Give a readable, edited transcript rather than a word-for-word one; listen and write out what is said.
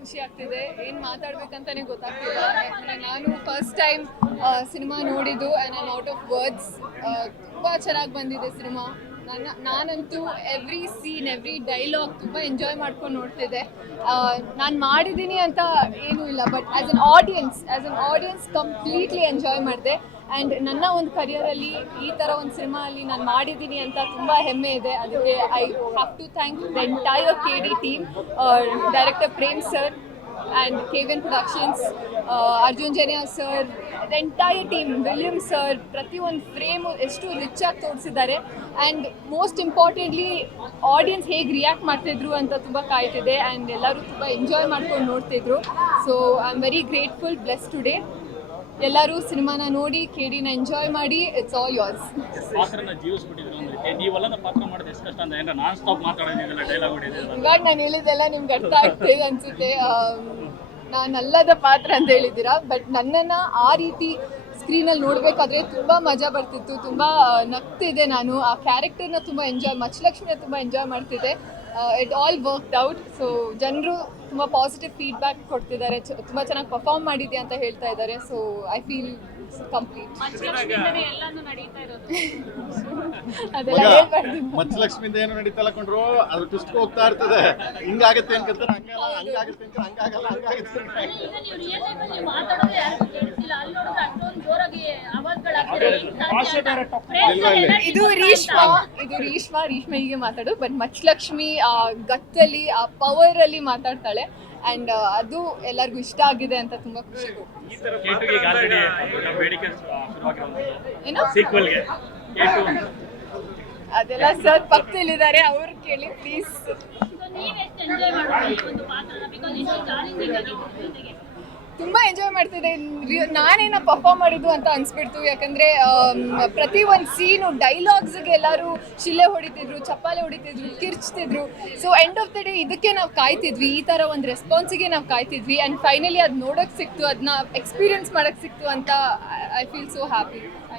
ಖುಷಿ ಆಗ್ತಿದೆ. ಏನು ಮಾತಾಡ್ಬೇಕಂತಾನೆ ಗೊತ್ತಾಗ್ತಿಲ್ಲ. ಯಾಕಂದರೆ ನಾನು ಫಸ್ಟ್ ಟೈಮ್ ಸಿನಿಮಾ ನೋಡಿದ್ದು and I'm out of words. ತುಂಬ ಚೆನ್ನಾಗಿ ಬಂದಿದೆ ಸಿನಿಮಾ. ನಾನಂತೂ ಎವ್ರಿ ಸೀನ್ ಎವ್ರಿ ಡೈಲಾಗ್ ತುಂಬ ಎಂಜಾಯ್ ಮಾಡ್ಕೊಂಡು ನೋಡ್ತಿದ್ದೆ. ನಾನು ಮಾಡಿದ್ದೀನಿ ಅಂತ ಏನೂ ಇಲ್ಲ, but as an audience completely enjoy ಮಾಡಿದೆ. ಆ್ಯಂಡ್ ನನ್ನ ಒಂದು ಕರಿಯರಲ್ಲಿ ಈ ಥರ ಒಂದು ಸಿನಿಮಾ ಅಲ್ಲಿ ನಾನು ಮಾಡಿದ್ದೀನಿ ಅಂತ ತುಂಬ ಹೆಮ್ಮೆ ಇದೆ. ಅದಕ್ಕೆ I have to thank the entire KD team, director Prem sir and KVN productions, Arjun Janya sir, the entire team, William sir. ಪ್ರತಿಯೊಂದು ಫ್ರೇಮು ಎಷ್ಟು ರಿಚ್ ಆಗಿ ತೋರಿಸಿದ್ದಾರೆ. ಆ್ಯಂಡ್ ಮೋಸ್ಟ್ ಇಂಪಾರ್ಟೆಂಟ್ಲಿ ಆಡಿಯನ್ಸ್ ಹೇಗೆ ರಿಯಾಕ್ಟ್ ಮಾಡ್ತಿದ್ರು ಅಂತ ತುಂಬ ಕಾಯ್ತಿದೆ. ಆ್ಯಂಡ್ ಎಲ್ಲರೂ ತುಂಬ ಎಂಜಾಯ್ ಮಾಡ್ಕೊಂಡು ನೋಡ್ತಿದ್ರು. So I am very grateful, bless today. ಎಲ್ಲರೂ ಸಿನಿಮಾನ ನೋಡಿ KDನ ಎಂಜಾಯ್ ಮಾಡಿ. It's all yours. ಇವಾಗ ನಾನು ಹೇಳಿದ್ದೆಲ್ಲ ನಿಮ್ಗೆ ಅರ್ಥ ಆಗ್ತಿದೆ ಅನ್ಸುತ್ತೆ. ನಾನಲ್ಲದ ಪಾತ್ರ ಅಂತ ಹೇಳಿದ್ದೀರಾ, ಬಟ್ ನನ್ನನ್ನು ಆ ರೀತಿ ಸ್ಕ್ರೀನಲ್ಲಿ ನೋಡಬೇಕಾದ್ರೆ ತುಂಬ ಮಜಾ ಬರ್ತಿತ್ತು. ತುಂಬ ನಗ್ತಿದ್ದೆ ನಾನು. ಆ ಕ್ಯಾರೆಕ್ಟರ್ನ ತುಂಬ ಮಚ್ಚಲಕ್ಷ್ಮಿನ ತುಂಬ ಎಂಜಾಯ್ ಮಾಡ್ತಿದ್ದೆ. It all worked out. So ಜನರು ತುಂಬ ಪಾಸಿಟಿವ್ ಫೀಡ್ಬ್ಯಾಕ್ ಕೊಡ್ತಿದ್ದಾರೆ. ತುಂಬ ಚೆನ್ನಾಗಿ ಪರ್ಫಾರ್ಮ್ ಮಾಡಿದ್ಯಾ ಅಂತ ಹೇಳ್ತಾ ಇದ್ದಾರೆ. So I feel complete. ಅದೆಲ್ಲ ಹೇಳ್ಬಾರ್ದು. ಮಚ್ಚಲಕ್ಷ್ಮಿಯಿಂದ ಏನು ನಡೀತಲ್ಲ ಕೊಂಡ್ರು, ಅದು ಟ್ವಿಸ್ಟ್ ಹೋಗ್ತಾ ಇರ್ತದೆ. ಹಿಂಗಾಗತ್ತೆ ಅನ್ಕೊಂತಾರೆ, ಹಂಗಾಗತ್ತೆ ಅಂತ ಹಂಗಾಗಲ್ಲ, ಹಂಗಾಗತ್ತೆ. ಇದು ರೇಷ್ಮಾ ಹೀಗೆ ಮಾತಾಡು. ಬಟ್ ಮಚ್ಚಲಕ್ಷ್ಮಿ ಆ ಗತ್ತಲ್ಲಿ, ಆ ಪವರ್ ಅಲ್ಲಿ ಮಾತಾಡ್ತಾಳೆ. ಅಂಡ್ ಅದು ಎಲ್ಲರಿಗೂ ಇಷ್ಟ ಆಗಿದೆ ಅಂತ ತುಂಬಾ ಖುಷಿ. ಅದೆಲ್ಲ ಸರ್ ಪಕ್ಕದಲ್ಲಿದ್ದಾರೆ, ಅವ್ರು ಕೇಳಿ ಪ್ಲೀಸ್. ತುಂಬ ಎಂಜಾಯ್ ಮಾಡ್ತಿದ್ದೆ. ನಾನೇನ ಪರ್ಫಾರ್ಮ್ ಮಾಡಿದ್ದು ಅಂತ ಅನ್ಸ್ಬಿಡ್ತು. ಯಾಕಂದರೆ ಪ್ರತಿ ಒಂದು ಸೀನು ಡೈಲಾಗ್ಸ್ಗೆ ಎಲ್ಲರೂ ಶಿಲೆ ಹೊಡಿತಿದ್ರು, ಚಪ್ಪಾಳೆ ಹೊಡಿತಿದ್ರು, ಕಿರ್ಚ್ತಿದ್ರು. So end of the day ಇದಕ್ಕೆ ನಾವು ಕಾಯ್ತಿದ್ವಿ, ಈ ಥರ ಒಂದು ರೆಸ್ಪಾನ್ಸಿಗೆ ನಾವು ಕಾಯ್ತಿದ್ವಿ. ಆ್ಯಂಡ್ ಫೈನಲಿ ಅದು ನೋಡೋಕ್ಕೆ ಸಿಕ್ತು, ಅದನ್ನ ಎಕ್ಸ್ಪೀರಿಯನ್ಸ್ ಮಾಡೋಕ್ಕೆ ಸಿಕ್ತು ಅಂತ ಐ ಫೀಲ್ ಸೋ ಹ್ಯಾಪಿ.